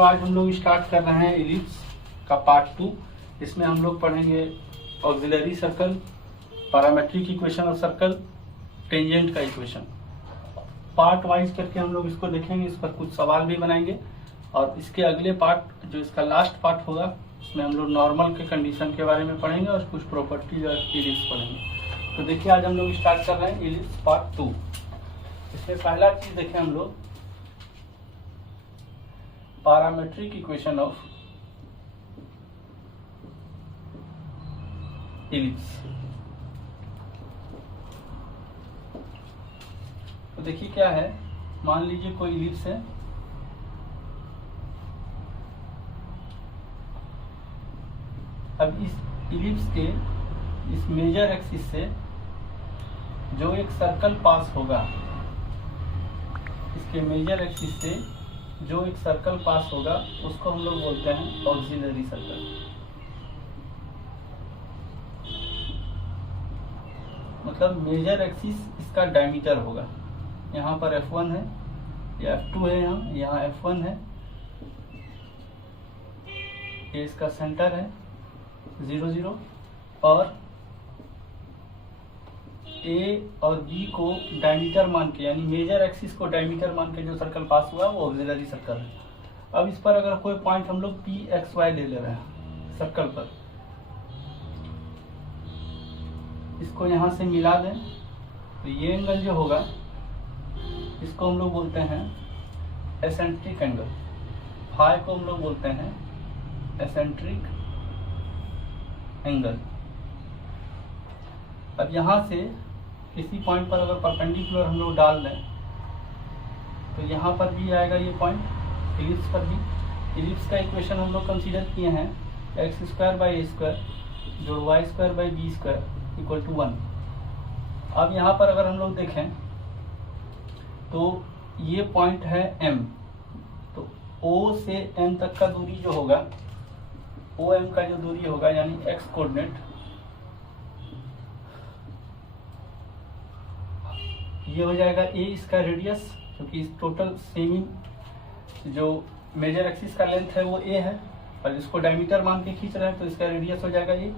बच्चों आज हम लोग स्टार्ट कर रहे हैं इलिप्स का पार्ट 2। इसमें हम लोग पढ़ेंगे auxiliary circle, parametric equation of circle, tangent का इक्वेशन। पार्ट वाइज करके हम लोग इसको देखेंगे, इस पर कुछ सवाल भी बनाएंगे और इसके अगले पार्ट जो इसका लास्ट पार्ट होगा उसमें हम लोग नॉर्मल के कंडीशन के बारे में पढ़ेंगे और कुछ प्रॉपर्टीज और इलिप्स पढ़ेंगे। तो देखिए आज हम लोग स्टार्ट कर रहे हैं इलिप्स पार्ट 2। इसमें पहला चीज देखें हम लोग पैरामेट्रिक इक्वेशन ऑफ इलिप्स। तो देखिए क्या है, मान लीजिए कोई इलिप्स है, अब इस इलिप्स के इस मेजर एक्सिस से जो एक सर्कल पास होगा, इसके मेजर एक्सिस से जो एक सर्कल पास होगा उसको हम लोग बोलते हैं ऑक्सिलरी सर्कल। मतलब मेजर एक्सिस इसका डायमीटर होगा। यहाँ पर F1 है, या F2 है, यहाँ F1 है, ये इसका सेंटर है 0 0 और A और B को डायमीटर मान के, यानी मेजर एक्सिस को डायमीटर मान के जो सर्कल पास हुआ वो ऑक्सिलरी सर्कल है। अब इस पर अगर कोई पॉइंट हम लोग P X Y ले रहे हैं सर्कल पर, इसको यहाँ से मिला दें तो ये एंगल जो होगा इसको हम लोग बोलते हैं एसेंट्रिक एंगल। फाई को हम लोग बोलते हैं एसेंट्रिक एंगल। अब यहाँ से किसी पॉइंट पर अगर परपेंडिकुलर हम लोग डाल दें तो यहाँ पर भी आएगा ये पॉइंट, इलिप्स पर भी। इलिप्स का इक्वेशन हम लोग कंसीडर किए हैं x² जोड़ y² b² इक्वल टू 1। अब यहाँ पर अगर हम लोग देखें तो ये पॉइंट है M, तो O से M तक का दूरी जो होगा, OM का जो दूरी होगा यानी x कोऑर्डिनेट, ये हो जाएगा A इसका रेडियस, क्योंकि इस टोटल सेमी जो मेजर एक्सिस का लेंथ है वो A है और इसको डायमीटर मान के खींच रहे हैं तो इसका रेडियस हो जाएगा A,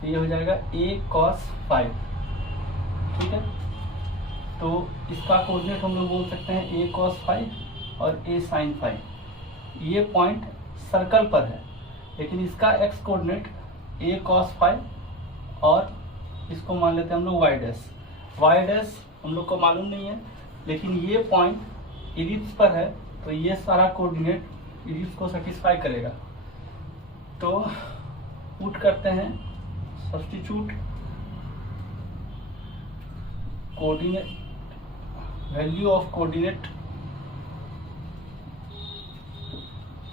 तो ये हो जाएगा A cos phi। ठीक है, तो इसका कोऑर्डिनेट हम लोग बोल सकते हैं A cos phi और A sin phi। ये पॉइंट सर्कल पर है, लेकिन इसका x coordinate A cos phi और इसको मान लेते हैं हम लोग y' हम लोग को मालूम नहीं है, लेकिन ये पॉइंट इलिप्स पर है तो ये सारा कोऑर्डिनेट इलिप्स को सेटिस्फाई करेगा। तो पुट करते हैं, substitute coordinate, value of coordinate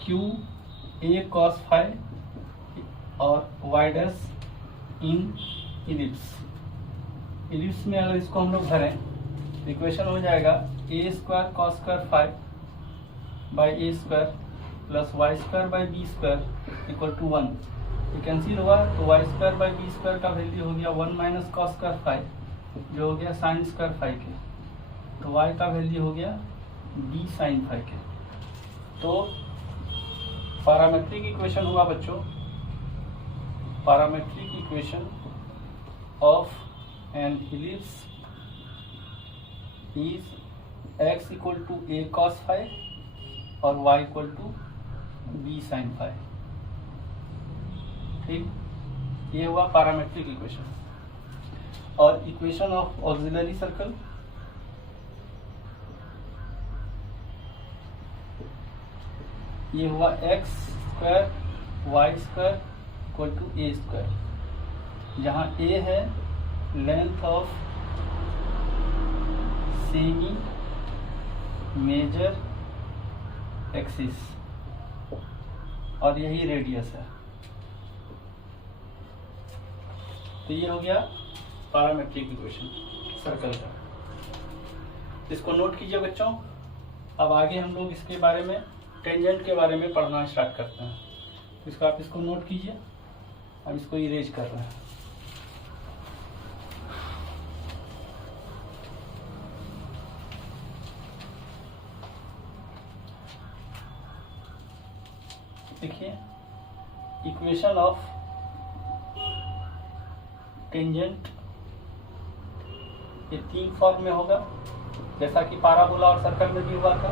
Q A cos phi और y' इन इलिप्स। इलिप्स में अगर इसको हम लोग भरें तो इक्वेशन हो जाएगा A² cos² phi by A² plus y² b² equal to 1। ये कैंसिल हुआ तो y² b² का वैल्यू हो गया 1 माइनस cos² phi जो हो गया sin² phi के, तो y का वैल्यू हो गया b sin phi के। तो पैरामेट्रिक इक्वेशन हुआ बच्चों, parametric equation of an ellipse is x equal to A cos phi और y equal to b sin phi। ठीक, ये हुआ पैरामेट्रिक इक्वेशन। और इक्वेशन ऑफ ऑक्सिलरी सर्कल, ये हुआ x² y² equal to A², जहाँ A है length of semi major axis और यही रेडियस है। तो ये हो गया पैरामेट्रिक इक्वेशन सर्कल का। इसको नोट कीजिए बच्चों। अब आगे हम लोग इसके बारे में, टेंजेंट के बारे में पढ़ना स्टार्ट करते हैं। तो इसको आप इसको नोट कीजिए, हम इसको इरेज कर रहे हैं। देखिए इक्वेशन ऑफ टेंजेंट ये 3 फॉर्म में होगा, जैसा कि पैराबोला और सर्कल में भी हुआ था।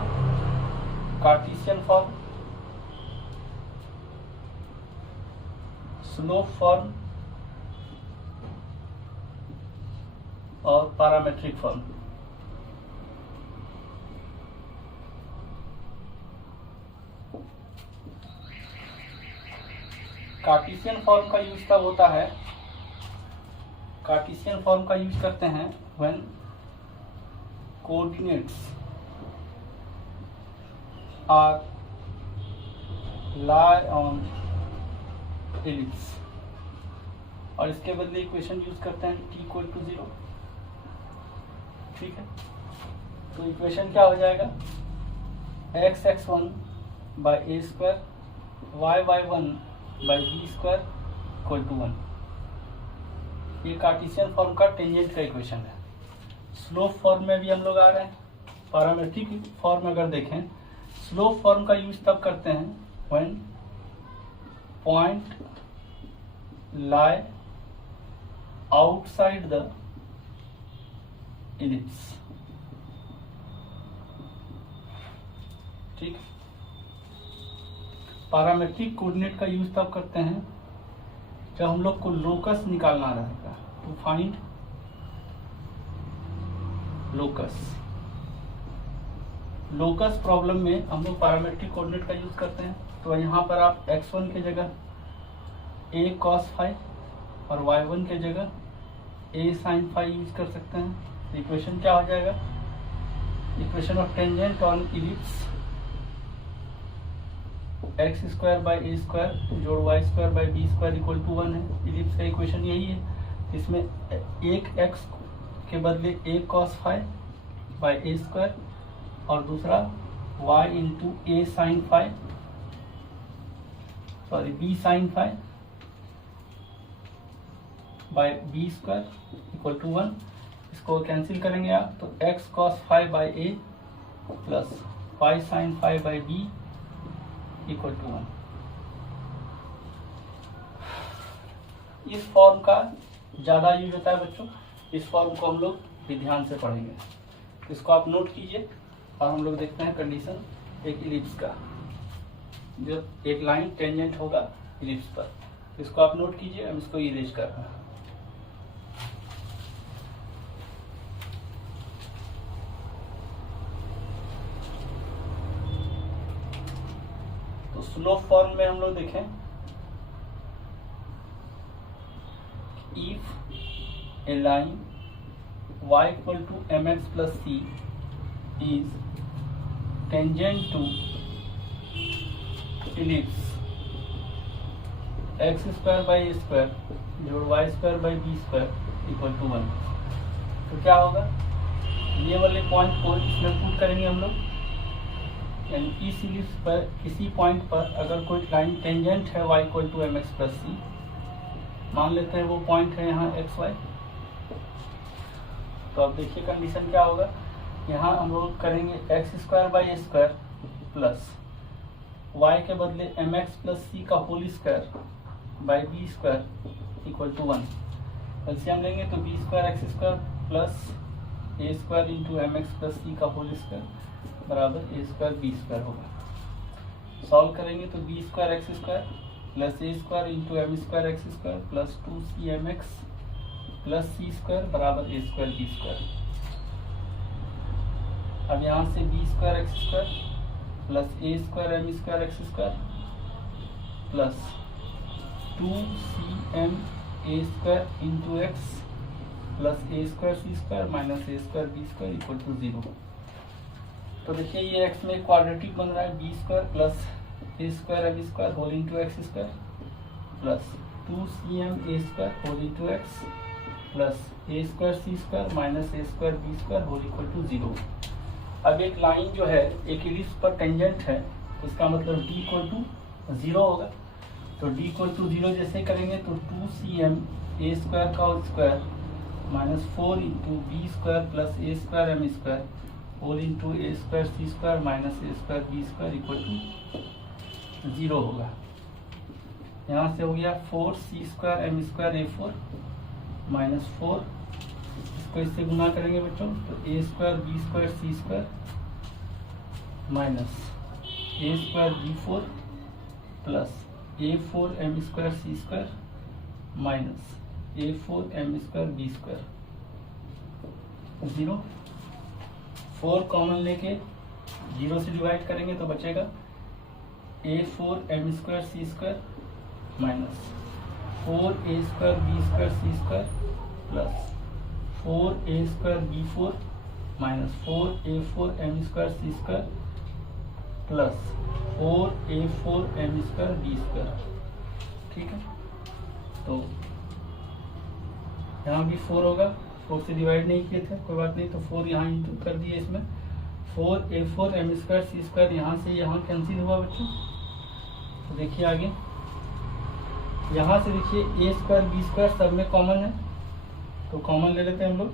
कार्टेशियन फॉर्म, स्लोप फॉर्म और पैरामेट्रिक फॉर्म। कार्टेशियन फॉर्म का यूज तब होता है, कार्टेशियन फॉर्म का यूज करते हैं when coordinates are lie on ellipse, और इसके बदले इक्वेशन यूज करते हैं t इक्वल टू 0। ठीक है, तो इक्वेशन क्या हो जाएगा, x(x1) by a square y(y1) by b square equal to 1। ये कार्टेशियन फॉर्म का टेंजेंट का इक्वेशन है। स्लोप फॉर्म में भी हम लोग आ रहे हैं। पैरामेट्रिक फॉर्म अगर देखें, स्लोप फॉर्म का यूज तब करते हैं when point lie outside the ellipse. ठीक, पैरामेट्रिक कोऑर्डिनेट का यूज तब करते हैं जब हम लोग को लोकस निकालना रहेगा, to find locus. Locus problem में हम लोग पैरामेट्रिक कोऑर्डिनेट का यूज करते हैं। तो यहाँ पर आप x1 के जगह a cos phi और y1 के जगह a sin phi यूज कर सकते हैं। इक्वेशन क्या हो जाएगा, equation of tangent on ellipse x square by a square जोड़ y square by b square equal to 1 है। इलिप्स का इक्वेशन यही है। इसमें एक x के बदले a cos phi by a square और दूसरा y into a sin phi b sin phi by b square equal to 1। इसको कैंसिल करेंगे आप तो x cos phi by a plus y sin phi by b equal to 1। इस form का ज्यादा use होता है बच्चों। इस फॉर्म को हम लोग भी ध्यान से पढ़ेंगे। इसको आप नोट कीजिए और हम लोग देखते हैं कंडीशन एक इलिप्स का, जब एक लाइन टेंजेंट होगा इलिप्स पर। इसको आप नोट कीजिए, हम इसको इरेज कर रहे हैं। तो स्लोप फॉर्म में हम लोग देखें, if a line y equal to mx plus c is tangent to ellipse x square by a square जोड़ y square by b square equal to 1, तो क्या होगा, ये वाले पॉइंट को इसमें पुट करेंगे हम लोग। यानी इस इलिप्स पर किसी पॉइंट पर अगर कोई लाइन टेंजेंट है y equal to mx plus c, मान लेते हैं वो पॉइंट है यहाँ एक्स वाई। तो अब देखिए कंडीशन क्या होगा, यहाँ हम लोग करेंगे x square by a square plus y के बदले एम एक्स प्लस सी का whole square by b square equal to 1। LCM लेंगे तो b square x square plus ए square into m x plus c का होल स्क्वायर बराबर ए square b square होगा। Solve करेंगे तो b square x square plus ए square into m square x square plus 2cmx प्लस c square बराबर ए square b square. अब यहाँ से b square x square plus A square M square x square plus 2cm a square into x plus A square c square minus A square b square equal to 0। तो देखिए ये x में quadratic बन रहा है, b square plus A square M square whole into x square plus 2cm a square whole into x plus A square c square minus A square b square whole equal to 0। अब एक line जो है एक ellipse पर tangent है, तो इसका मतलब d इक्वल टू 0 होगा। तो d इक्वल टू 0 जैसे करेंगे तो 2cm ए स्क्वायर का square minus 4 into b square plus A square M square whole into a square c square minus A square b square equal to 0 होगा। यहाँ से हो गया 4c²m²a4 माइनस 4, इसको इससे गुना करेंगे बच्चों तो a² b² c² minus a² b4 plus a4 m² c² minus a4 m² b²। 0 4 common लेके 0 से डिवाइड करेंगे तो बचेगा a4 m² c² minus 4a² b² c² plus 4a² b4 minus 4a4 m² c² plus 4a4 m² b²। ठीक है, तो यहाँ भी 4 होगा, 4 से डिवाइड नहीं किए थे, कोई बात नहीं, तो 4 यहाँ इंटू कर दिए इसमें। 4a4 m² c² यहाँ से यहाँ कैंसिल हुआ बच्चों। तो देखिए आगे, यहाँ से देखिए a² b² सब में कॉमन है, तो कॉमन ले लेते हैं हम लोग।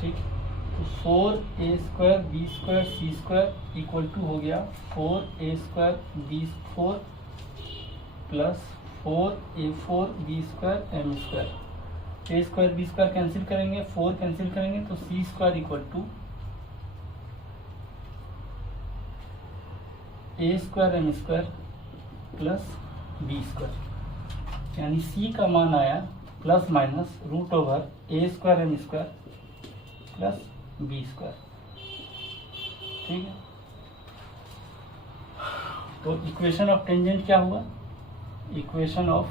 ठीक, तो 4a² b² c² equal to हो गया 4a² b4 plus 4a4 b² m²। a² b² cancel करेंगे, 4 कैंसिल करेंगे तो c² equal to a² m² plus b², यानी c का मान आया plus minus root over a² m² plus b²। ठीक है, तो इक्वेशन ऑफ टेंजेंट क्या हुआ? Equation of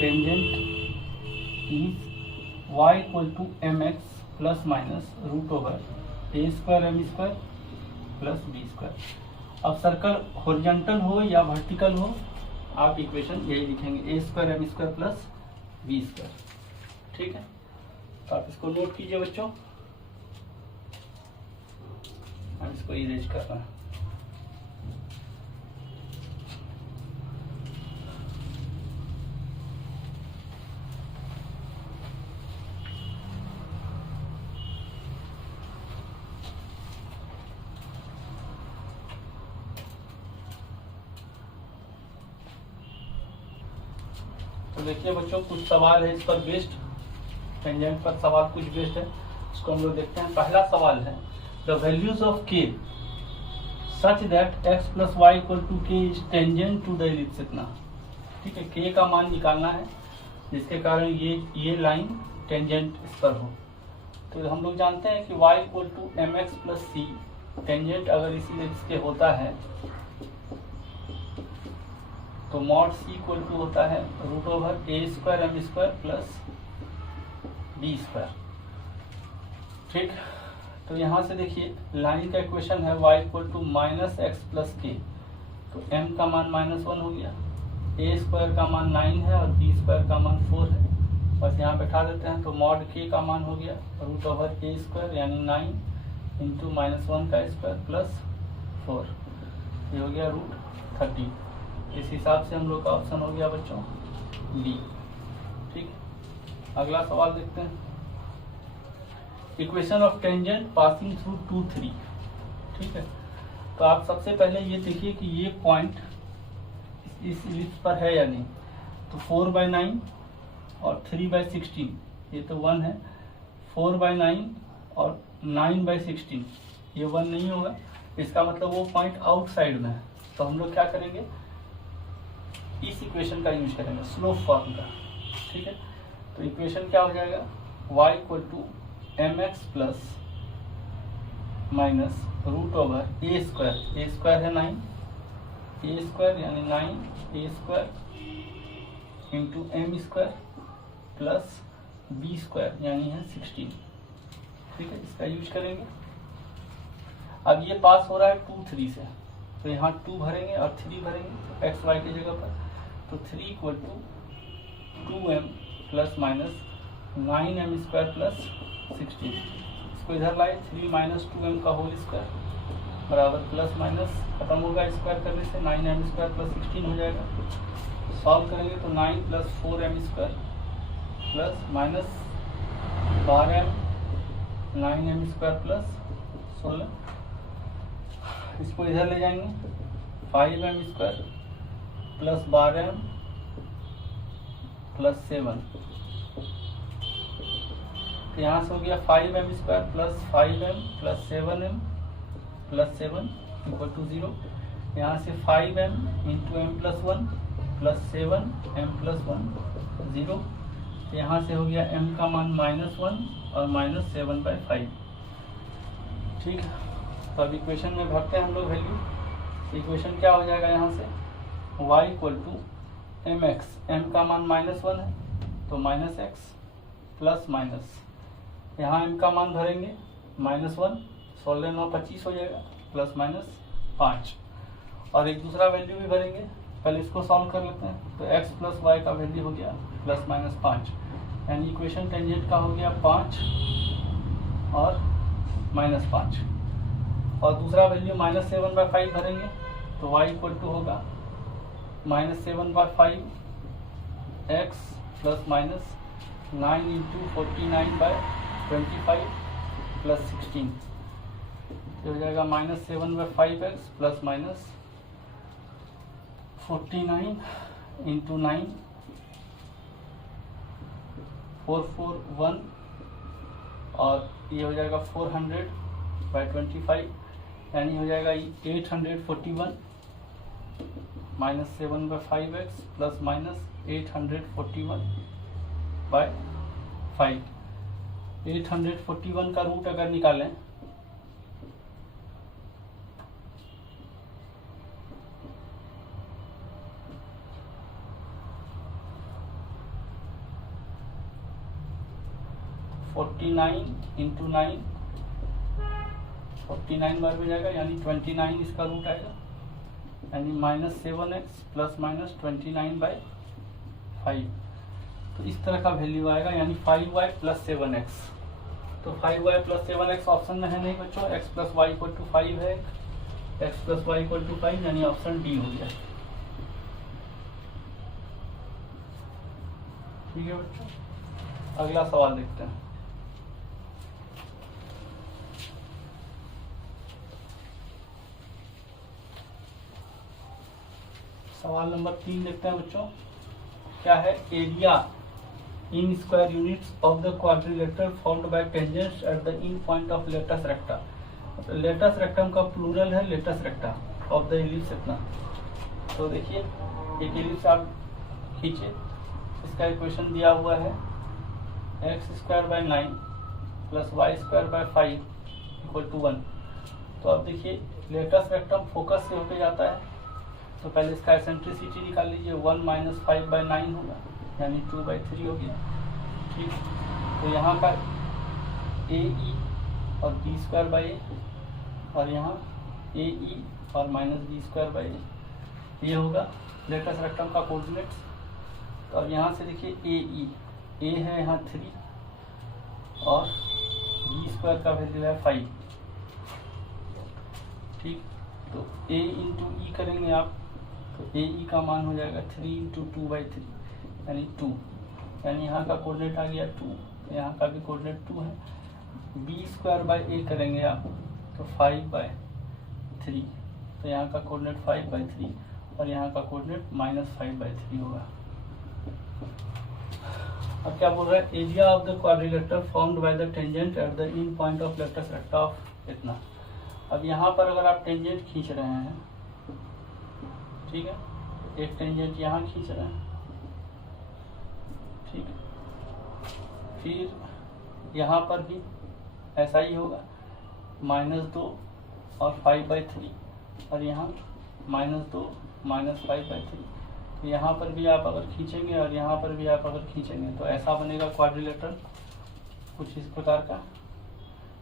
tangent is y equal to mx plus minus root over a² m² plus b²। अब सर्कल हॉरिजॉन्टल हो या वर्टिकल हो, आप इक्वेशन यही लिखेंगे a² m² प्लस b²। ठीक है, तो आप इसको नोट कीजिए बच्चों, हम इसको इरेज कर रहे हैं। तो देखिए बच्चों, कुछ सवाल है इस पर बेस्ड, टेंजेंट पर सवाल कुछ बेस्ड है, इसको हम लोग देखते हैं। पहला सवाल है the values of k such that x plus y equal to k is tangent to the ellipse. इतना ठीक है, k का मान निकालना है जिसके कारण ये लाइन टेंजेंट इस पर हो। तो हम लोग जानते हैं कि y equal to mx plus c, tangent अगर इसी इलिप्स के होता है तो मॉड c इक्वल टू होता है root over a² m² plus b²। ठीक, तो यहाँ से देखिए लाइन का इक्वेशन है y equal to minus x plus k, तो m का मान -1 हो गया, a² का मान 9 है और b² का मान 4 है, बस यहाँ बैठा देते हैं। तो मॉड k का मान हो गया रूट ओवर a² यानी 9 इंटू -1 का स्क्वायर प्लस 4, ये हो गया √30। इस हिसाब से हम लोग का ऑप्शन हो गया बच्चों डी। ठीक, अगला सवाल देखते हैं। Equation of tangent passing through 2, 3। ठीक है, तो आप सबसे पहले ये देखिए कि ये पॉइंट इस इलिप्स पर है या नहीं। तो 4/9 और 3/16 ये तो 1 है, 4/9 और 9/16 ये 1 नहीं होगा, इसका मतलब वो पॉइंट आउटसाइड में है। तो हम लोग क्या करेंगे, इस इक्वेशन का यूज करेंगे, स्लोप फॉर्म का। ठीक है, तो इक्वेशन क्या हो जाएगा, y equal to mx plus minus root over a² है 9, a² यानी 9 a² into m² plus b² यानी है 16। ठीक है, इसका यूज करेंगे। अब ये पास हो रहा है 2, 3 से, तो यहाँ 2 भरेंगे और 3 भरेंगे, तो एक्स वाई की जगह पर, तो 3 equal to 2m plus minus 9m² plus 16। इसको इधर लाए, 3 माइनस 2m का होल स्क्वायर बराबर प्लस माइनस खत्म होगा स्क्वायर करने से 9m² प्लस 16 हो जाएगा। सॉल्व करेंगे तो 9 plus 4m² plus minus 12m 9m² plus 16, इसको इधर ले जाएंगे 5m² प्लस 12m प्लस 7, तो यहाँ से हो गया 5m² plus 5m plus 7m plus 7 equal to 0। यहाँ से 5m into m plus 1 plus 7m plus 1 0। तो यहाँ से हो गया m का मान -1 और -7/5। ठीक है, तो अब इक्वेशन में भरते हैं हम लोग वैल्यू। इक्वेशन क्या हो जाएगा यहाँ से, y equal to mx, m का मान -1 है तो -x प्लस माइनस, यहाँ m का मान भरेंगे -1, 16 9 25 हो जाएगा, प्लस माइनस 5, और एक दूसरा वैल्यू भी भरेंगे। पहले इसको सॉल्व कर लेते हैं, तो x प्लस वाई का वैल्यू हो गया प्लस माइनस 5, यानी इक्वेशन टेंजेंट का हो गया 5 और -5, और दूसरा वैल्यू -7/5 भरेंगे, तो y इक्वल टू होगा -7/5 x plus minus 9 into 49/25 plus 16, तो हो जाएगा -7/5x प्लस माइनस 49 इंटू 9 441, और ये हो जाएगा 400/25, यानी हो जाएगा 841 -7/5x प्लस माइनस 841/5। 841 का रूट अगर निकालें इंटू 9 49 बार में जाएगा, यानी 29 इसका रूट आएगा, यानी -7x प्लस माइनस 29/5। तो इस तरह का वैल्यू आएगा, यानी 5y प्लस 7x। तो 5y प्लस 7x ऑप्शन में है नहीं बच्चों, x plus y equal to 5 है, x plus y equal to 5, यानी ऑप्शन डी हो गया। ठीक है बच्चों, अगला सवाल देखते हैं। सवाल नंबर 3 देखते हैं बच्चों, क्या है, area in square units of the quadrilateral formed by tangents at the in point of latus recta. Latus rectum का प्लूरल है latus recta of the ellipse इतना। तो देखिए एक एलिप्स आप खींचे, इसका इक्वेशन दिया हुआ है x²/9 plus y²/5 equal to 1। तो अब देखिए लेटस रेक्टम फोकस से होकर जाता है, तो पहले इसका एसेंट्रिसिटी निकाल लीजिए, 1 - 5/9 होगा, यानी 2/3 हो गया। ठीक, तो यहाँ का AE और B²/A, और यहाँ AE और -B²/A, ये होगा लेटस रेक्टम का कोऑर्डिनेट्स। और यहाँ से देखिए AE, A है यहाँ 3 और B² का वैल्यू है 5। ठीक, तो A इंटू E करेंगे आप, तो AE का मान हो जाएगा 3 इंटू 2/3, यानी 2, यानी यहाँ का कोऑर्डिनेट आ गया 2, यहाँ का भी कोऑर्डिनेट 2 है। B²/A करेंगे आप, तो 5/3, तो यहाँ का कोऑर्डिनेट 5/3 और यहाँ का कोऑर्डिनेट -5/3 होगा। अब क्या बोल रहा है, area of the quadrilateral formed by the tangent at the in point of latus recta of इतना। अब यहाँ पर अगर आप टेंजेंट खींच रहे हैं, ठीक है, एक टेंजेंट यहाँ खींच रहे हैं, ठीक, फिर यहाँ पर भी ऐसा ही होगा, -2 और 5/3, और यहाँ -2 -5/3। तो यहाँ पर भी आप अगर खींचेंगे और यहाँ पर भी आप अगर खींचेंगे, तो ऐसा बनेगा क्वाड्रिलेटरल कुछ इस प्रकार का।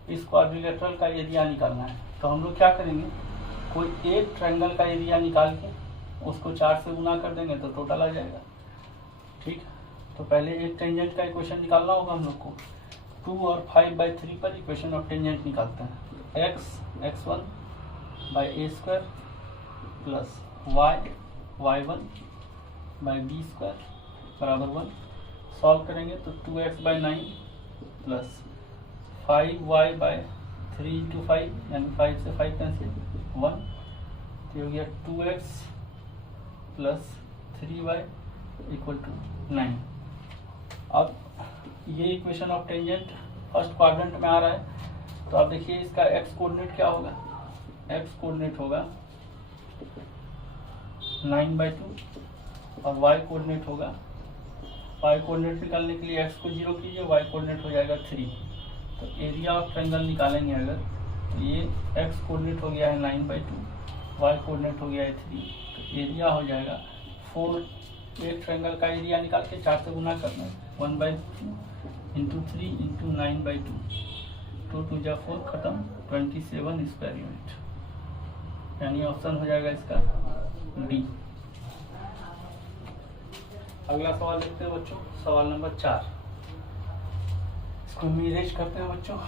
इस क्वाड्रिलेटरल का एरिया निकालना है, तो हम लोग क्या करेंगे, कोई एक ट्रायंगल का एरिया निकाल के उसको 4 से गुना कर देंगे तो टोटल आ जाएगा। ठीक, तो पहले एक टेंजेंट का इक्वेशन निकालना होगा हम लोग को। 2 और 5/3 पर इक्वेशन ऑफ टेंजेंट निकालते हैं। x1/a² प्लस y1/b² बराबर 1। सॉल्व करेंगे तो 2x/9 प्लस 5y/3 × 5, यानी 5 से 5 कैंसिल 1, तो ये हो गया 2x plus 3y equal to 9। अब ये equation of tangent first quadrant में आ रहा है, तो आप देखिए इसका x कोऑर्डिनेट क्या होगा, x कोऑर्डिनेट होगा 9/2 और y कोऑर्डिनेट होगा, y कोऑर्डिनेट निकालने के लिए x को 0 कीजिए, y कोऑर्डिनेट हो जाएगा 3। तो एरिया ऑफ ट्रायंगल निकालेंगे अगर, तो ये x कोऑर्डिनेट हो गया है 9/2, y कोऑर्डिनेट हो गया है 3, तो एरिया हो जाएगा 4। एक ट्रायंगल का एरिया निकाल के 4 से गुना करना है, 1/2 इंटू 3 इंटू 9/2, 2 2 जा 4 खत्म, 27 स्क्वायर यूनिट, यानी ऑप्शन हो जाएगा इसका डी। अगला सवाल देखते हैं बच्चों, सवाल नंबर 4, इसको हम इरेज करते हैं बच्चों।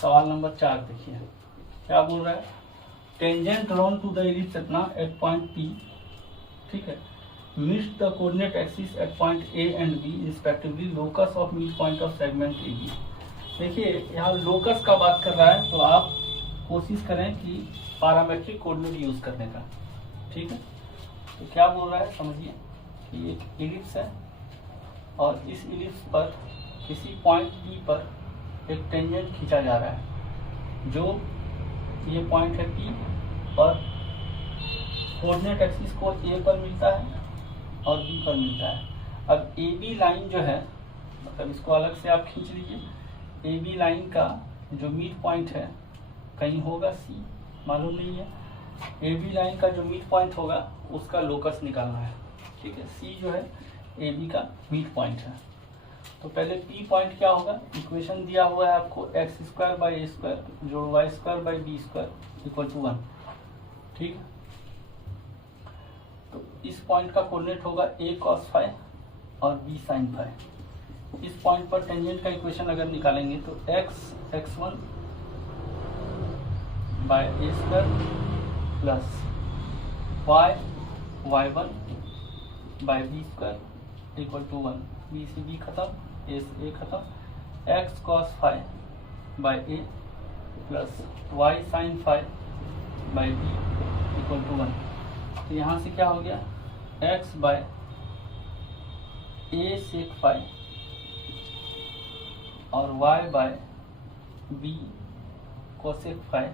सवाल नंबर 4 देखिए क्या बोल रहा है, tangent drawn to the ellipse इतना एट पॉइंट P, ठीक है, meets the coordinate axis at point A and B respectively, locus of mid point of segment AB। देखिए यहाँ लोकस का बात कर रहा है, तो आप कोशिश करें कि पैरामेट्रिक कोऑर्डिनेट यूज करने का, ठीक है। तो क्या बोल रहा है समझिए कि एक इलिप्स है और इस इलिप्स पर किसी पॉइंट P पर एक टेंजेंट खींचा जा रहा है, जो ये पॉइंट है P और कोऑर्डिनेट एक्सिस को A पर मिलता है और B पर मिलता है। अब AB लाइन जो है, मतलब इसको अलग से आप खींच लीजिए, AB लाइन का जो मिड पॉइंट है कहीं होगा C, मालूम नहीं है। AB लाइन का जो मिड पॉइंट होगा उसका लोकस निकालना है, ठीक है। C जो है AB का मिड पॉइंट है, तो पहले P पॉइंट क्या होगा, इक्वेशन दिया हुआ है आपको x² जोड़ y² इक्वल टू 1, ठीक है। तो इस पॉइंट का कोऑर्डिनेट होगा a cos phi और b sin phi। इस पॉइंट पर टेंजेंट का इक्वेशन अगर निकालेंगे तो x1 by a² plus y1 by b² equal to 1, b से b खत्म, a से a खत्म, x cos phi by a plus y sin phi by b equal to 1। तो यहाँ से क्या हो गया, x by a sec phi और y बाय b cosec phi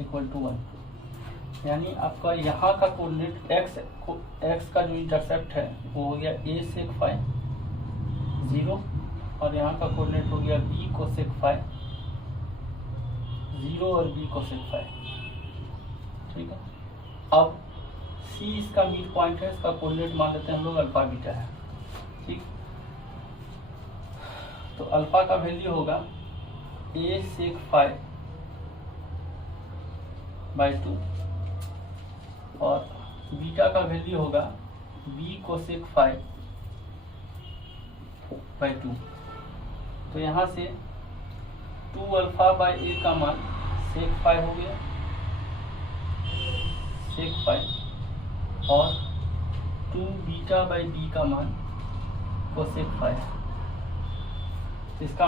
equal to 1। यानी आपका यहाँ का कोऑर्डिनेट x का जो इंटरसेप्ट है वो हो गया a sec phi 0 और यहाँ का कोऑर्डिनेट हो गया b cosec phi 0 और b cosec phi, ठीक है। अब C इसका मिड पॉइंट है, इसका कोऑर्डिनेट मान लेते हैं हम लोग अल्फा बीटा है, ठीक। तो अल्फा का वैल्यू होगा a sec phi बाय 2 और बीटा का वैल्यू होगा b cosec phi बाय 2। तो यहाँ से 2 अल्फा बाय a का मान sec phi हो गया, sec phi, और 2 बीटा बाय b का मान cosec phi। इसका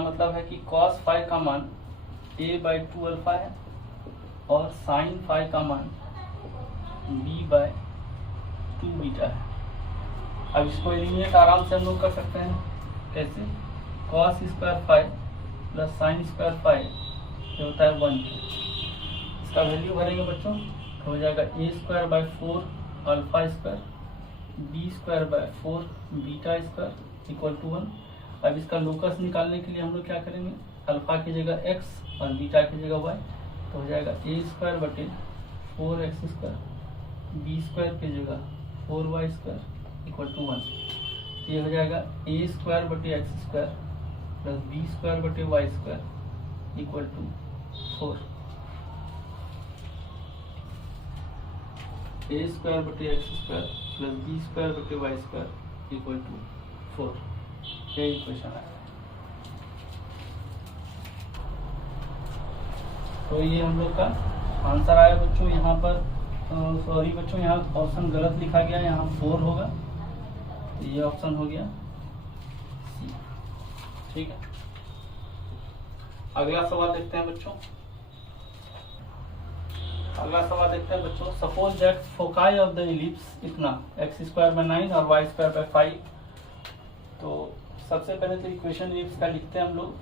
मतलब है कि cos phi का मान a बाय 2 अल्फा है और sin phi का मान b बाय 2 बीटा है। अब इसको एलिमिनेट आराम से हम लोग कर सकते हैं, कैसे, cos square phi plus sin square phi जो होता है 1, इसका वैल्यू भरेंगे बच्चों तो हो जाएगा a² by 4 alpha square b² by 4 beta square equal to 1। अब इसका लोकस निकालने के लिए हम लोग क्या करेंगे, अल्फा की जगह x और बीटा की जगह y, तो हो जाएगा a² बटे 4x², b² की जगह 4y² इक्वल टू 1। तो ये हो जाएगा a² बटे x² प्लस b² बटे y² इक्वल टू 4। a² बटे x² प्लस b² बटे y² इक्वल टू 4, ये इक्वेशन है। तो ये हम लोग का आंसर आया बच्चों। यहाँ पर सॉरी बच्चों, यहाँ ऑप्शन गलत लिखा गया, यहाँ 4 होगा, तो ये ऑप्शन हो गया सी। ठीक है, अगला सवाल देखते हैं बच्चों। अगला सवाल देखते हैं बच्चों। Suppose that foci of the ellipse इतना x²/9 और y²/5। तो सबसे पहले तो इक्वेशन इलिप्स का लिखते हैं हम लोग,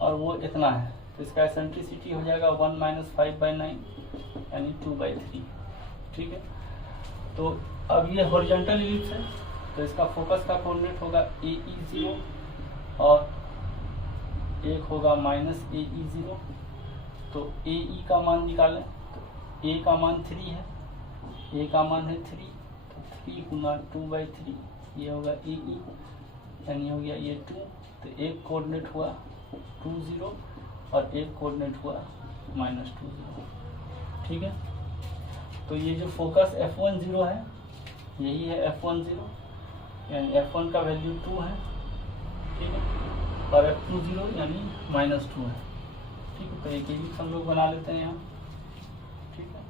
और वो इतना है, तो इसका एसेंट्रिसिटी हो जाएगा 1 - 5/9 यानी 2/3। ठीक है, तो अब ये हॉरिजॉन्टल इलिप्स है, तो इसका फोकस का कोऑर्डिनेट होगा AE0 और एक होगा -AE0। तो AE का मान निकालें, तो A का मान 3 है, A का मान है 3, तो 3 गुना 2/3 ये होगा AE, यानी हो गया ये 2। तो एक कोऑर्डिनेट हुआ 20 और एक कोऑर्डिनेट हुआ -20। ठीक है, तो ये जो फोकस F10 है यही है F10, यानी F1 का वैल्यू 2 है। ठीक है, और F20 यानी -2 है। ठीक है, तो एक इलिप्स हम लोग बना लेते हैं यहाँ। ठीक है,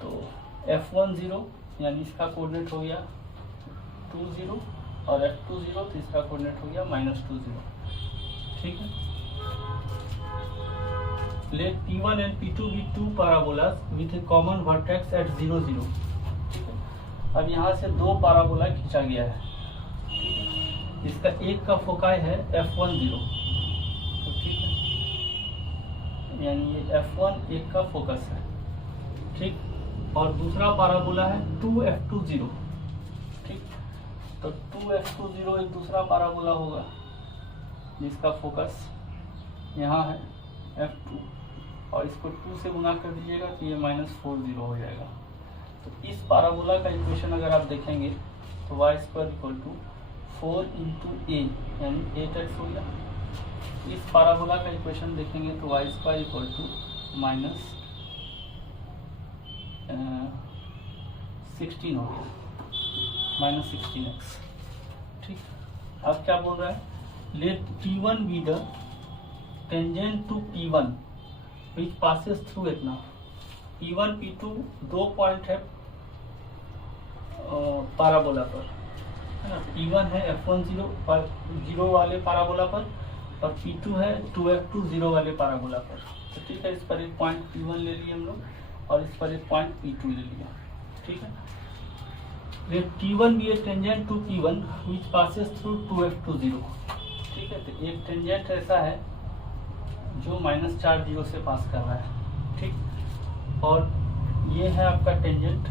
तो F10 यानी इसका कोऑर्डिनेट हो गया 20 और F20 तो इसका कोऑर्डिनेट हो गया -20। ठीक है, let P1 and P2 be two parabolas with a common vertex at 0, 0। ठीक है, अब यहाँ से दो पाराबोला खींचा गया है। ठीक है, इसका एक का फोकाई है F10, तो ठीक है, यानी ये F1 एक का फोकस है। ठीक, और दूसरा पाराबोला है 2F20। ठीक, तो 2F20 एक दूसरा पाराबोला होगा जिसका फोकस यहाँ है F2, और इसको 2 से गुना कर दीजिएगा तो ये -40 हो जाएगा। तो इस पाराबोला का इक्वेशन अगर आप देखेंगे तो y² = 4 × a यानी 8x हो गया। इस पाराबोला का इक्वेशन देखेंगे तो y² = -16 हो गया, -16x। ठीक, अब क्या बोल रहा है, late P1 be the tangent to P1 which passes through इतना। P1 P2 दो पॉइंट है पाराबोला पर, है ना। P1 है F10 वाले पाराबोला पर, और P2 है 2F20 वाले पाराबोला पर। तो ठीक है, इस पर एक पॉइंट P1 ले लिए हम लोग और इस पर एक पॉइंट P2 ले लिया। ठीक है, T1 भी tangent to P1 which passes through 2F20। ठीक है, तो एक टेंजेंट ऐसा है जो -4 से पास कर रहा है। ठीक, और ये है आपका टेंजेंट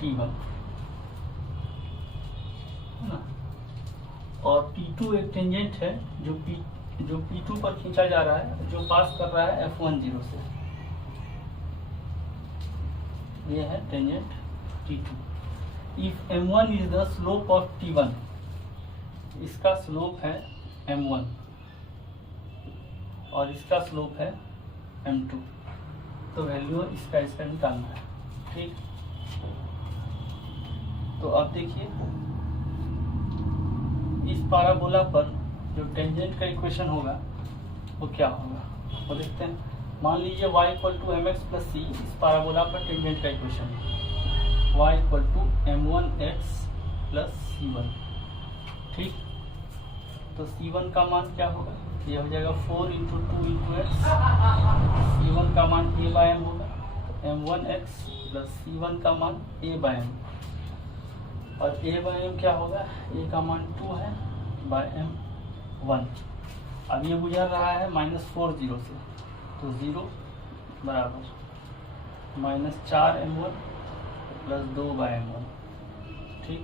T1, है ना, और P2 एक टेंजेंट है जो P2 पर खींचा जा रहा है, जो पास कर रहा है F10 से। ये है tangent T2। If M1 is the slope of T1, इसका स्लोप है M1 और इसका स्लोप है M2, तो वैल्यू इसका निकालना है। ठीक, तो अब देखिए इस पाराबोला पर जो टेंजेंट का इक्वेशन होगा वो क्या होगा, वो देखते हैं। मान लीजिए y = mx + c, इस पाराबोला पर टेंजेंट का इक्वेशन y = m1x + c1। ठीक, तो c1 का मान क्या होगा, ये हो जाएगा 4 × 2 × x। c1 का मान a/m होगा, तो m1x + c1 का मान a/m, और a/m क्या होगा, a का मान 2 है /m 1। अब ये गुजर रहा है -40 से, तो 0 बराबर -4m1 + 2/m1। ठीक,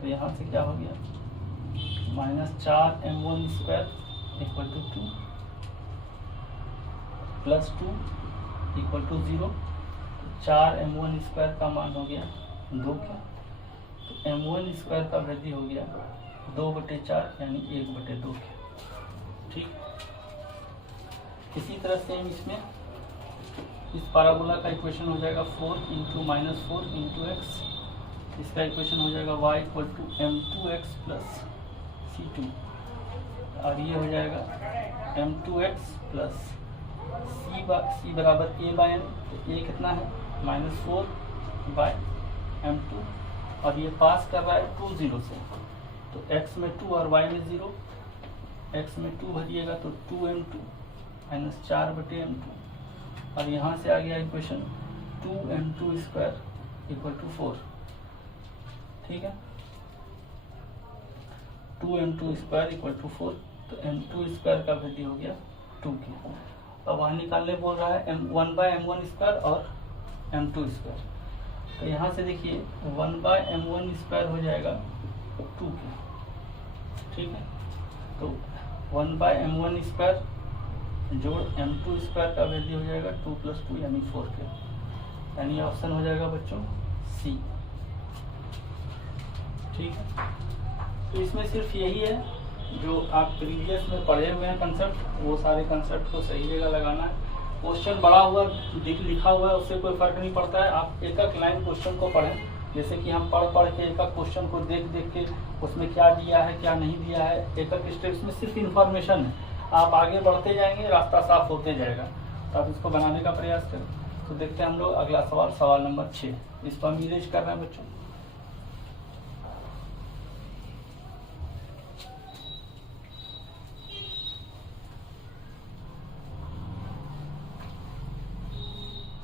तो यहाँ से क्या हो गया, -4m1² = 2 + 2 = 0। 4m1² का मान हो गया 2 का, तो m1² का वृद्धि हो गया 2/4 यानी 1/2 के। ठीक, इसी तरह से इसमें इस पाराबोला का इक्वेशन हो जाएगा 4 × -4 × x। इसका इक्वेशन हो जाएगा y = m2x + c2, और ये हो जाएगा m2x + c बराबर a/m। तो a कितना है, -4/m2, और ये पास कर रहा है 2 0 से, तो x में 2 और y में 0, x में 2 भरिएगा तो 2m2 माइनस 4/m2, और यहाँ से आ गया equation 2m2 square equal to 4। ठीक है, 2m2 स्क्वायर इक्वल टू 4, तो m2 स्क्वायर का वैल्यू हो गया 2 की। अब वहाँ निकालने बोल रहा है 1/m1 स्क्वायर और m2 स्क्वायर, तो यहाँ से देखिए 1/m1 स्क्वायर हो जाएगा 2 की। ठीक है, तो 1/m1 स्क्वायर जोड़ m2 स्क्वायर का वैल्यू हो जाएगा 2 + 2 यानी 4 के, यानी ऑप्शन हो जाएगा बच्चों सी। ठीक है, तो इसमें सिर्फ यही है जो आप प्रीवियस में पढ़े हुए हैं कंसेप्ट, वो सारे कंसेप्ट को सही जगह लगाना है। क्वेश्चन बड़ा हुआ लिखा हुआ है उससे कोई फर्क नहीं पड़ता है, आप एक एक लाइन क्वेश्चन को पढ़ें, जैसे कि हम पढ़ के एक एक क्वेश्चन को देख के उसमें क्या दिया है क्या नहीं दिया है, एक एक स्टेप्स में सिर्फ इन्फॉर्मेशन है, आप आगे बढ़ते जाएंगे, रास्ता साफ होते जाएगा। तो आप इसको बनाने का प्रयास करें। तो देखते हैं हम लोग अगला सवाल, सवाल नंबर 6, इसको हम इरेज कर रहे हैं बच्चों।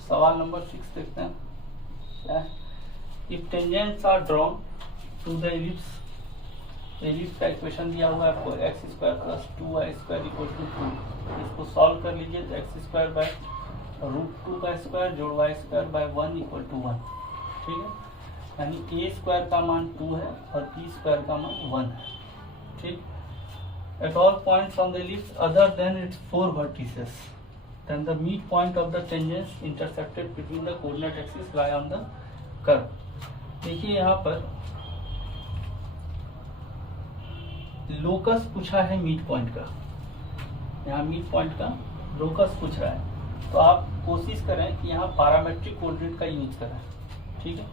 सवाल नंबर 6 देखते हैं क्या है। If tangents are drawn to the ellipse, ellipse का इक्वेशन दिया हुआ है आपको x² + 2y² = 2। इसको सॉल्व कर लीजिए तो x² / √2 का स्क्वायर जोड़ y² / 1 = 1। ठीक है, यानी a² का मान 2 है और b² का मान 1 है। ठीक, at all points on the ellipse other than it's 4 vertices, then the midpoint of the tangents intersected between the coordinate axis lie on the curve। देखिए यहाँ पर लोकस पूछा है मिड पॉइंट का, यहाँ मिड पॉइंट का लोकस पूछ रहा है, तो आप कोशिश करें कि यहाँ पैरामेट्रिक कोऑर्डिनेट का यूज करें। ठीक है,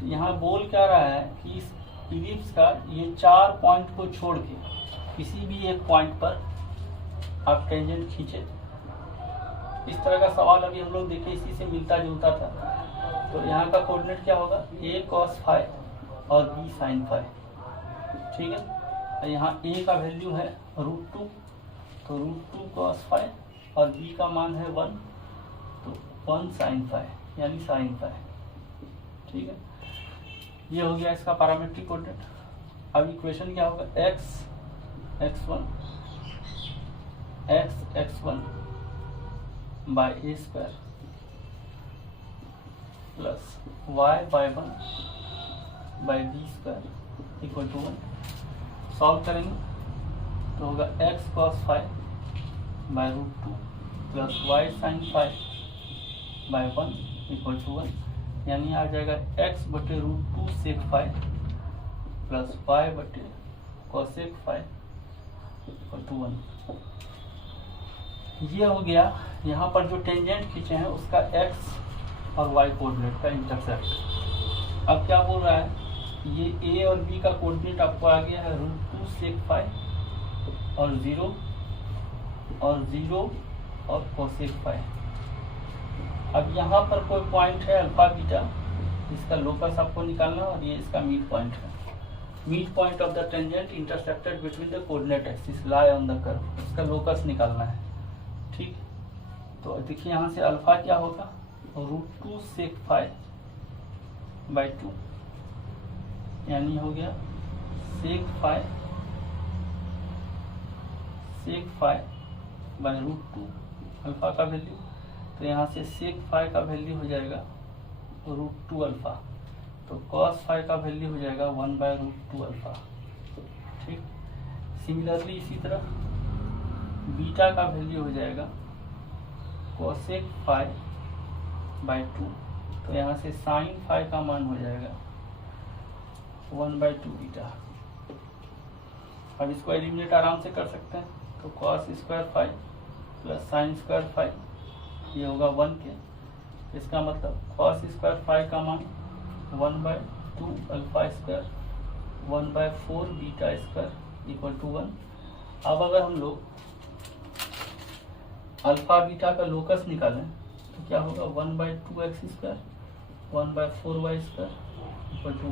तो यहाँ बोल क्या रहा है कि इस इलिप्स का ये 4 पॉइंट को छोड़ के किसी भी एक पॉइंट पर आप टेंजेंट खींचे। इस तरह का सवाल अभी हम लोग देखे, इसी से मिलता जुलता था। तो यहाँ का कोऑर्डिनेट क्या होगा, a cos phi और b sin phi। ठीक है, तो यहाँ a का वैल्यू है √2, तो √2 cos phi और b का मान है 1, तो 1 sin phi यानी sin phi। ठीक है, ये हो गया इसका पैरामेट्रिक कोऑर्डिनेट। अब इक्वेशन क्या होगा, x1 by a² plus y/1 by b² = 1। Solve करेंगे तो होगा x cos phi by √2 plus y sin phi by 1 = 1, यानी आ जाएगा x/√2 sec phi plus y/cosec phi = 1। ये हो गया यहाँ पर जो टेंजेंट खींचे हैं उसका x और y कोऑर्डिनेट का इंटरसेप्ट। अब क्या बोल रहा है, ये a और b का कोऑर्डिनेट आपको आ गया है √2 sec phi और 0 और cosec phi। अब यहाँ पर कोई पॉइंट है अल्फा बीटा, इसका लोकस आपको निकालना, और ये इसका मिड पॉइंट है। Mid point of the tangent intercepted between the coordinate axis lie on the curve, इसका लोकस निकालना है। ठीक, तो देखिए यहाँ से अल्फा क्या होगा, √2 sec phi by 2, यानी हो गया sec phi by √2 अल्फा का वैल्यू, तो यहाँ से sec phi का वैल्यू हो जाएगा √2 अल्फा, तो cos phi का वैल्यू हो जाएगा 1/√2 अल्फा। ठीक, सिमिलरली इसी तरह बीटा का वैल्यू हो जाएगा cosec phi by 2, तो यहाँ से sin phi का मान हो जाएगा 1/2 बीटा। अब इसको एलिमिनेट आराम से कर सकते हैं, तो cos² phi plus sin² phi ये होगा 1 के, इसका मतलब cos² phi का मान 1/2 अल्फा स्क्वायर 1/4 बीटा स्क्वायर = 1। अब अगर हम लोग अल्फा बीटा का लोकस निकालें तो क्या होगा, 1/2x² 1/4y² equal to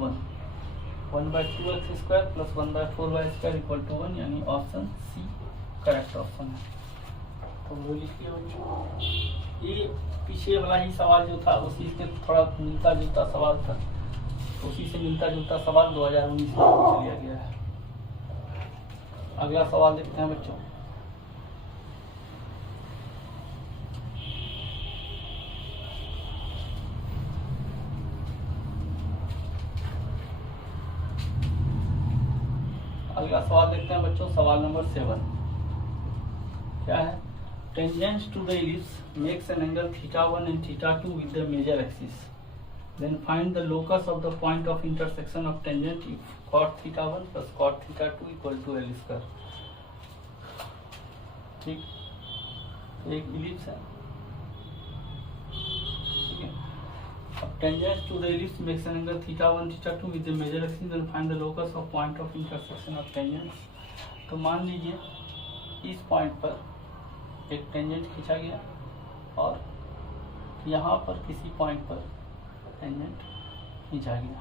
1/2x² plus 1/4y² equal to 1, यानी ऑप्शन सी करेक्ट ऑप्शन है। तो वो लिखिए बच्चों, ये पीछे वाला ही सवाल जो था उसी से थोड़ा मिलता जुलता सवाल था, उसी से मिलता जुलता सवाल 2019 में पूछ लिया गया है। अगला सवाल देखते हैं बच्चों। अगला सवाल देखते हैं बच्चों, सवाल नंबर 7 क्या है? Tangent to the ellipse makes an angle θ1 and θ2 with the major axis. Then find the locus of the point of intersection of tangent if cot θ1 plus cot θ2 equal to L²। ठीक, एक ellipse है, ठीक है। अब tangent to the ellipse makes an angle θ1 θ2 with the major axis, then find the locus of point of intersection of tangents। तो मान लीजिए इस पॉइंट पर एक टेंजेंट खींचा गया और यहाँ पर किसी पॉइंट पर टेंजेंट खींचा गया,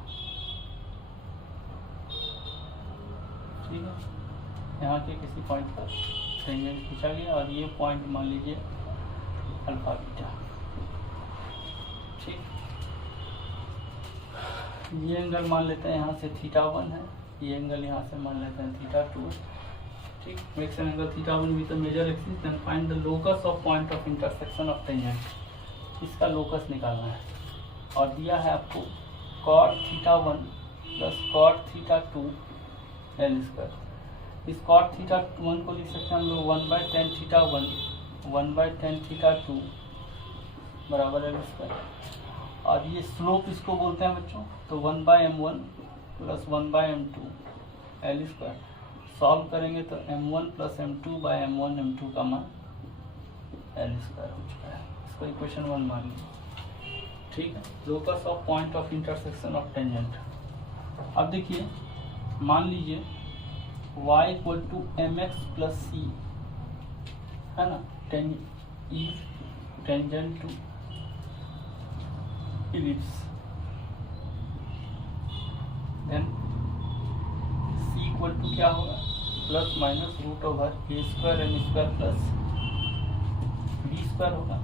ठीक है। यहाँ के किसी पॉइंट पर टेंजेंट खींचा गया और ये पॉइंट मान लीजिए अल्फा बीटा, ठीक। ये एंगल मान लेते हैं यहाँ से θ1 है, ये एंगल यहाँ से मान लेते हैं θ2, ठीक। Makes an angle θ1 with the major axis, then find the locus of point of intersection of tangent. इसका लोकस निकालना है और दिया है आपको cot θ1 प्लस cot θ2 L²। इस cot θ1 को लिख सकते हैं हम लोग 1/tan θ1 1/tan θ2 बराबर L²। और ये स्लोप इसको बोलते हैं बच्चों, तो 1/m1 plus 1/m2 L²। Solve करेंगे तो m1 प्लस m2/m1 m2 का मान L² हो चुका है। इसको इक्वेशन 1 मान लीजिए, ठीक है। Locus of point of intersection of tangent. अब देखिए, मान लीजिए y equal to mx plus c है ना, tangent to ellipse, then c equal to क्या होगा, plus minus root over a² m² plus b² होगा।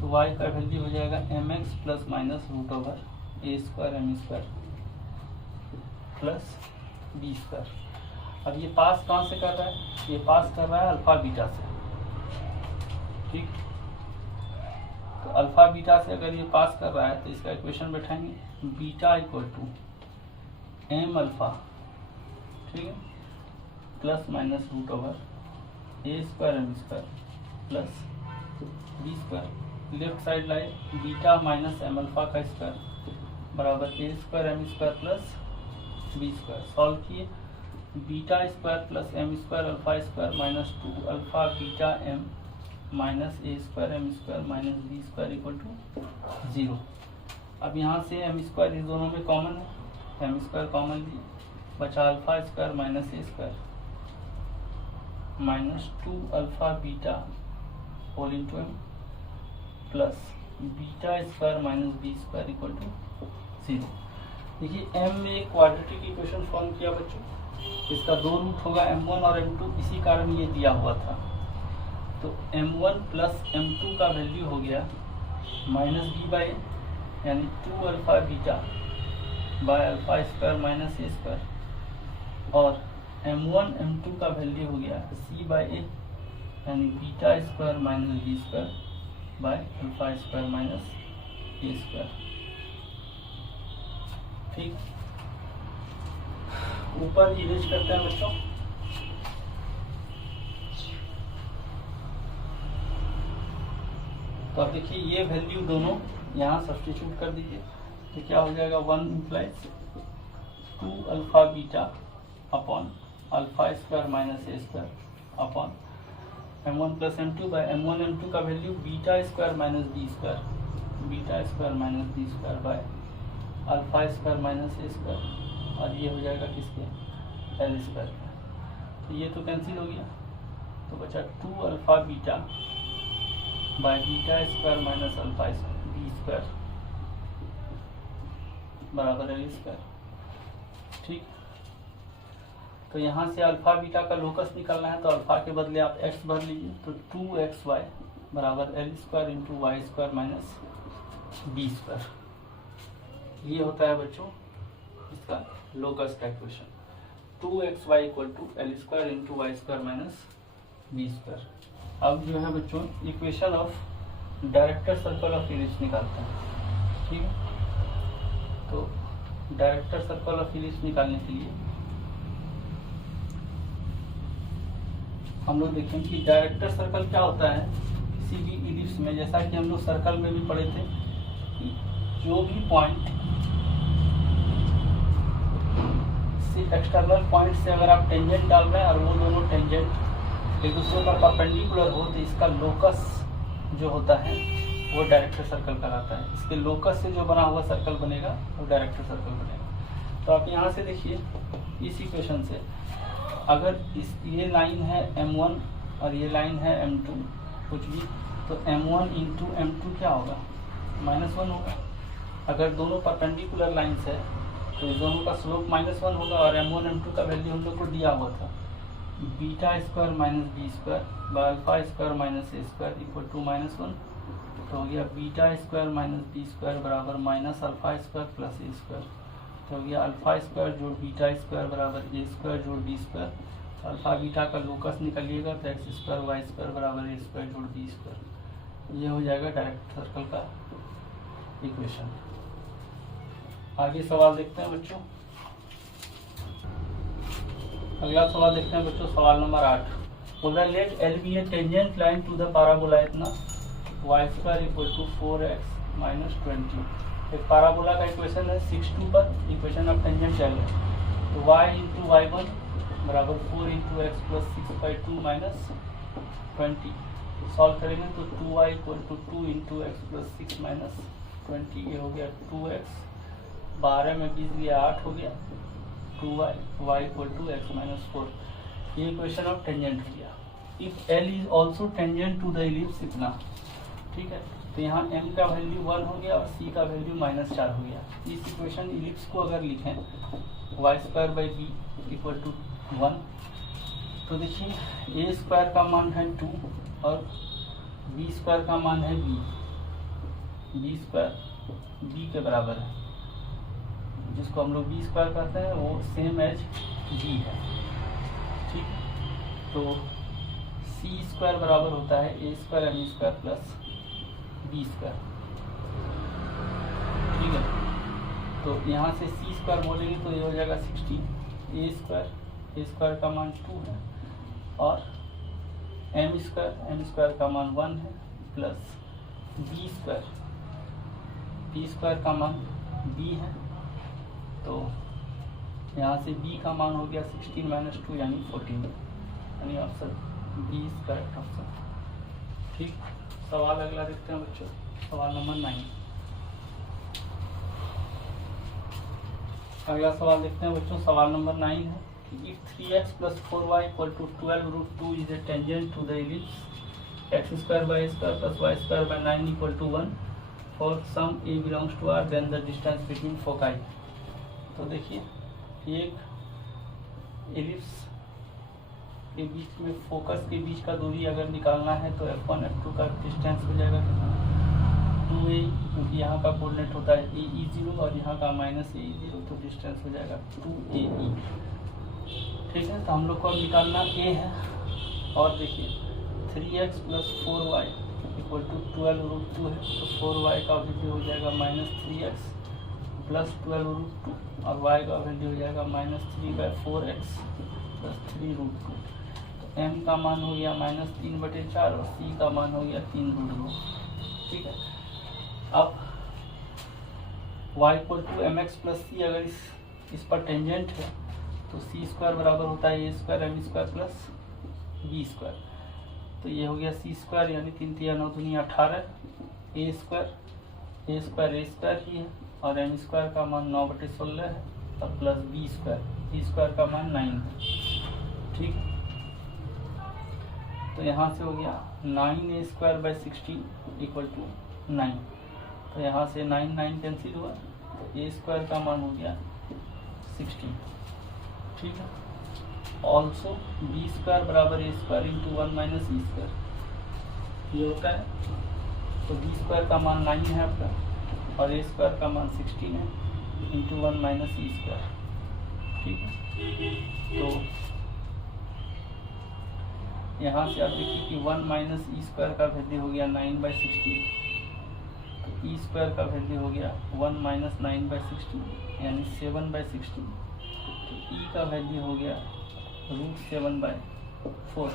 तो y का वैल्यू हो जाएगा mx plus minus root over a² m² plus b²। अब ये पास कहाँ से कर रहा है? ये पास कर रहा है अल्फा बीटा से, ठीक। तो अल्फा बीटा से अगर ये पास कर रहा है तो इसका इक्वेशन बैठाएंगे, beta equal to m alpha, ठीक है, plus minus root over a² m² plus b²। Left side लाए बीटा माइनस एम अल्फा का स्क्वायर बराबर a² m² plus b²। Solve किए, बीटा² प्लस m² अल्फा² minus 2 alpha beta m minus a² m² minus b² equal to 0। अब यहाँ से m² इस दोनों में कॉमन है, m² कॉमन ली, बचा अल्फा² minus a² minus 2 alpha beta whole into m plus बीटा² माइनस b² इक्वल टू 0। देखिए m में एक क्वाड्रेटिक इक्वेशन फॉर्म किया बच्चों, इसका 2 रूट होगा m1 और m2, इसी कारण ये दिया हुआ था। तो m1 प्लस m2 का वैल्यू हो गया माइनस b/a, यानी 2 अल्फा बीटा बाय अल्फा² माइनस a², और m1 m2 का वैल्यू हो गया c/a, यानी बीटा² माइनस b² बाय अल्फा² माइनस a², ठीक। ऊपर इरेज करते हैं बच्चों। तो अब देखिए ये वैल्यू दोनों यहाँ सब्स्टिट्यूट कर दीजिए, तो क्या हो जाएगा, 1 इम्प्लाइज 2 अल्फा बीटा अपॉन अल्फा² minus a² upon m1 plus m2 by m1 m2 का वैल्यू बीटा² माइनस b² बीटा² माइनस b² बाय अल्फा² माइनस a², और ये हो जाएगा किसके, L²। तो ये तो कैंसिल हो गया, तो बचा 2 अल्फा बीटा बाय बीटा² माइनस अल्फा b² बराबर एल स्क्वायर। ठीक, तो यहाँ से अल्फा बीटा का लोकस निकालना है, तो अल्फा के बदले आप एक्स भर लीजिए, तो 2xy बराबर L square into Y square minus B square. ये होता है बच्चों इसका लोकस का equation, 2xy equal to L square into Y square minus B square. अब जो है बच्चों equation of director circle of ellipse निकालते हैं। ठीक है, तो डायरेक्टर सर्कल ऑफ इलिप्स निकालने के लिए हम लोग देखें कि डायरेक्टर सर्कल क्या होता है किसी भी इलिप्स में। जैसा कि हम लोग सर्कल में भी पढ़े थे कि जो भी पॉइंट से एक्सटर्नल पॉइंट से अगर आप टेंजेंट डाल रहे हैं और वो दोनों टेंजेंट एक दूसरे पर परपेंडिकुलर हो, तो इसका लोकस जो होता है वो डायरेक्टर सर्कल कहलाता है। इसके लोकस से जो बना हुआ सर्कल बनेगा वो डायरेक्टर सर्कल बनेगा। तो आप यहाँ से देखिए इस इक्वेशन से, अगर ये लाइन है m1 और ये लाइन है m2 कुछ भी, तो m1 इंटू m2 क्या होगा, -1 होगा। अगर दोनों परपेंडिकुलर लाइन्स है तो इस दोनों का स्लोप -1 होगा, और m1 m2 का वैल्यू हम लोग को दिया हुआ था beta square minus B square by alpha square minus A square equal to -1। तो हो गया beta square minus B square बराबर माइनस अल्फा स्क्वायर प्लस ए स्क्वायर। तो हो गया अल्फा स्क्वायर जोड़ बीटा स्क्वायर बराबर ए स्क्वायर जोड़ बी स्क्वायर। अल्फा बीटा का लोकस निकलिएगा तो एक्स स्क्वायर वाई स्क्वायर बराबर ए स्क्वायर जोड़ बी स्क्वायर। ये हो जाएगा डायरेक्ट सर्कल का इक्वेशन। आगे सवाल देखते हैं बच्चों। अगला सवाल देखते हैं बच्चों, सवाल नंबर 8। बोल रहा है let L be a tangent line to the parabola इतना y square equal to 4x minus 20। एक पाराबोला का इक्वेशन है 6-2 पर, इक्वेशन ऑफ टेंजेंट एल है। तो y इंटू वाई वन बराबर 4 into x plus 6/2 minus 20। Solve करेंगे तो 2y equal to 2 into x plus 6 minus 20। ये हो गया 2x, 12 में 20 गया 8 हो गया, 2y y equal to X minus 4। ये इक्वेशन ऑफ टेंजेंट हो गया। If L is also tangent to the ellipse इतना, ठीक है, तो यहाँ m का वैल्यू 1 हो गया और c का वैल्यू -4 हो गया। इस इक्वेशन इलिप्स को अगर लिखें Y square by B equal to 1, तो देखिए ए स्क्वायर का मान है 2 और बी स्क्वायर का मान है बी स्क्वायर बी के बराबर है, जिसको हम लोग बी स्क्वायर कहते हैं वो सेम एज बी है। ठीक, तो सी स्क्वायर बराबर होता है a square M square plus B square. ठीक है, तो यहाँ से सी स्क्वायर बोलेंगे तो ये हो जाएगा 16। ए स्क्वायर का मान 2 है और एम स्क्वायर का मान 1 है प्लस बी स्क्वायर का मान बी है। तो यहाँ से b का मान हो गया 16 माइनस 2 यानी 14, यानी option B is correct option. ठीक, सवाल अगला देखते हैं बच्चों, सवाल नंबर 9। अगला सवाल देखते हैं बच्चों, सवाल नंबर 9 है कि if 3x plus 4y equal to 12√2 is a tangent to the ellipse x square by square plus Y square by 9 equal to 1 for some A belongs to R then the distance between foci. तो देखिए एक ellipse के बीच में focus के बीच का दूरी अगर निकालना है तो f1 f2 का डिस्टेंस हो जाएगा 2a, क्योंकि यहाँ का कोऑर्डिनेट होता है ae0 और यहाँ का -ae0, तो डिस्टेंस हो जाएगा 2ae। ठीक है, तो हम लोग को अब निकालना a है। और देखिए 3x plus 4y equal to 12√2 है, तो 4y का वैल्यू हो जाएगा -3x प्लस 12√2 और y का वैल्यू हो जाएगा -3/4x प्लस 3√2। तो m का मान हो गया -3/4 और c का मान हो गया 3√2। ठीक है, अब y equal to mx plus c अगर इस पर टेंजेंट है तो c स्क्वायर बराबर होता है a square M square plus B square. तो ये हो गया c स्क्वायर यानी 3 × 9 = 18, a स्क्वायर ही है और एम स्क्वायर का मान 9/16 है और प्लस बी स्क्वायर का मान 9 है। ठीक है, तो यहाँ से हो गया 9a² / 16 इक्वल टू 9। तो यहाँ से 9 कैंसिल हुआ, तो ए स्क्वायर का मान हो गया 16, ठीक है। ऑल्सो बी स्क्वायर बराबर ए square into 1 minus E square, ये होता है। तो बी स्क्वायर का मान 9 है आपका और ए स्क्वायर का मान 16 है इंटू 1 माइनस ई स्क्वायर, ठीक है। तो यहाँ से आप देखिए कि 1 माइनस ई स्क्वायर का वैल्यू हो गया 9/16, तो ई स्क्वायर का वैल्यू हो गया 1 माइनस 9/16 यानी 7/16, तो ई का वैल्यू हो गया √7/4।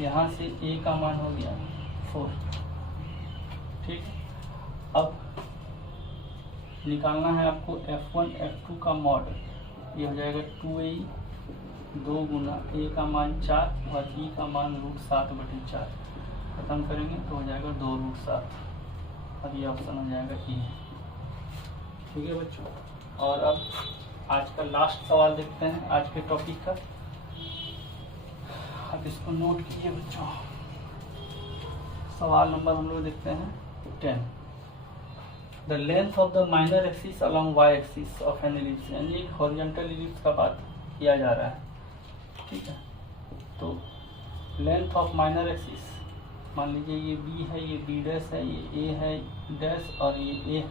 यहाँ से ए का मान हो गया 4, ठीक है। अब निकालना है आपको F1 F2 का मॉड, ये हो जाएगा 2a 2 गुना ए का मान 4 और ई का मान √7/4, खत्म करेंगे तो हो जाएगा 2√7 और ये ऑप्शन हो जाएगा ई, ठीक है बच्चों। और अब आज का लास्ट सवाल देखते हैं आज के टॉपिक का, अब इसको नोट कीजिए बच्चों। सवाल नंबर हम लोग देखते हैं 10। The length of the minor axis along Y axis of an ellipse, यानी एक हॉरिजॉन्टल इलिप्स का बात किया जा रहा है, ठीक है। तो लेंथ ऑफ माइनर एक्सिस, मान लीजिए ये बी है, ये बी डैश है, ये ए है डैश और ये ए।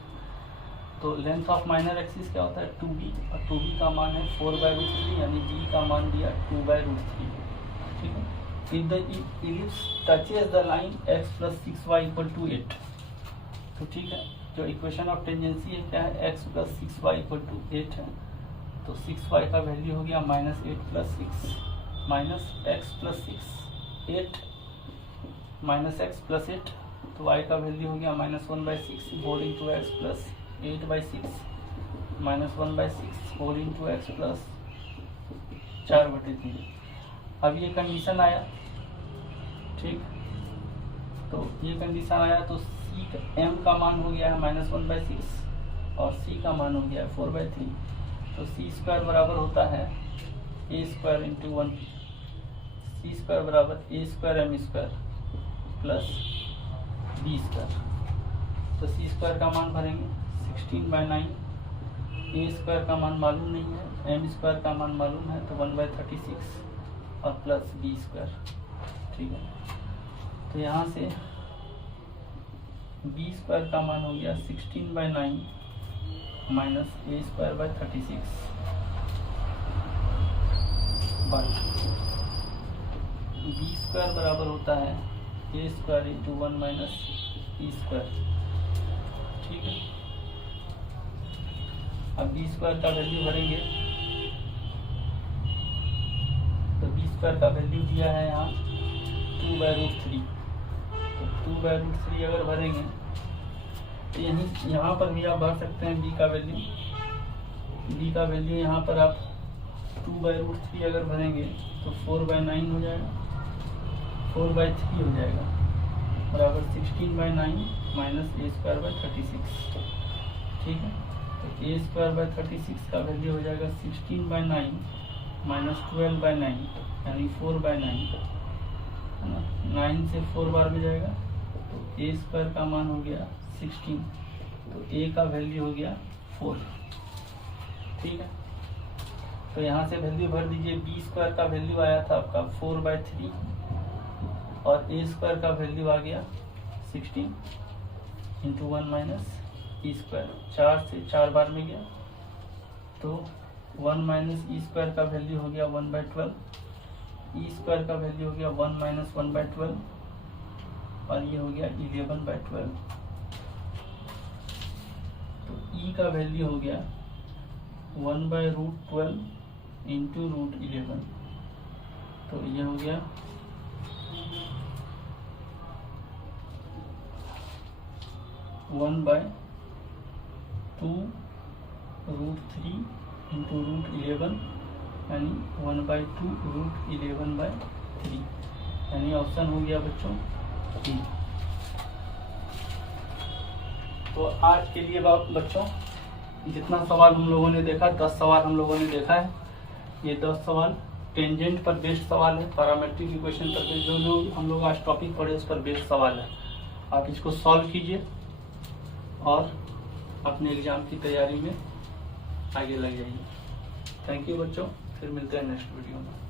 तो लेंथ ऑफ माइनर एक्सिस क्या होता है 2b, और 2b का मान है 4/√3 यानी b का मान दिया 2/√3, ठीक है। If the ellipse touches the line x + 6y = 8, तो ठीक है। जो इक्वेशन ऑफ टेंजेंसी है क्या है x + 6y = 8 है, तो 6y का वैल्यू हो गया -8 + 6 माइनस x + 6 8 माइनस x + 8, तो y का वैल्यू हो गया -1/6 whole into x + 8/6 -1/6 whole into x + 4/3। अब ये कंडीशन आया, ठीक। तो ये कंडीशन आया तो c m का मान हो गया है -1/6 और c का मान हो गया है 4/3, तो c स्क्वायर बराबर होता है a square into 1, c square बराबर a square m square plus b square. तो c स्क्वायर का मान भरेंगे 16/9, a स्क्वायर का मान मालूम नहीं है, m स्क्वायर का मान मालूम है, तो 1/36 और प्लस b स्क्वायर, ठीक है। तो यहाँ से b स्क्वायर का मान हो गया 16/9 minus a square by 36 but b square बराबर होता है a square into 1 minus e square, ठीक है। अब b स्क्वायर का वैल्यू भरेंगे, तो b स्क्वायर का वैल्यू दिया है यहाँ 2/√3, तो 2/√3 अगर भरेंगे तो यहाँ पर भी आप भर सकते हैं b का वैल्यू यहाँ पर आप 2/√3 अगर भरेंगे तो 4/9 हो जाएगा, 4/3 हो जाएगा बराबर 16/9 माइनस a स्क्वायर बाय 36, ठीक है। तो a स्क्वायर बाय 36 का वैल्यू हो जाएगा 16/9 माइनस 12/9 यानी 4/9, है ना। 9 से 4 बार में जाएगा तो a स्क्वायर का मान हो गया 16, तो a का वैल्यू हो गया 4, ठीक है। तो यहाँ से वैल्यू भर दीजिए, b स्क्वायर का वैल्यू आया था आपका 4/3 और a स्क्वायर का वैल्यू आ गया 16 इंटू 1 माइनस ई स्क्वायर, 4 से 4 बार में गया तो 1 माइनस ई स्क्वायर का वैल्यू हो गया 1/12, ई स्क्वायर का वैल्यू हो गया 1 माइनस 1/12 और ये हो गया 11/12, तो ई का वैल्यू हो गया 1/√12 इंटू √11, तो ये हो गया 1/2√3 इंटू √11 यानी 1/2√11/3, यानी ऑप्शन हो गया बच्चों डी। तो आज के लिए बच्चों जितना सवाल हम लोगों ने देखा, 10 सवाल हम लोगों ने देखा है। ये 10 सवाल टेंजेंट पर बेस्ड सवाल है, पैरामेट्रिक इक्वेशन पर बेस्ड, जो हम लोग आज टॉपिक पढ़े उस पर बेस्ड सवाल है। आप इसको सॉल्व कीजिए और अपने एग्जाम की तैयारी में आगे लग जाइए। थैंक यू बच्चों, फिर मिलते हैं नेक्स्ट वीडियो में।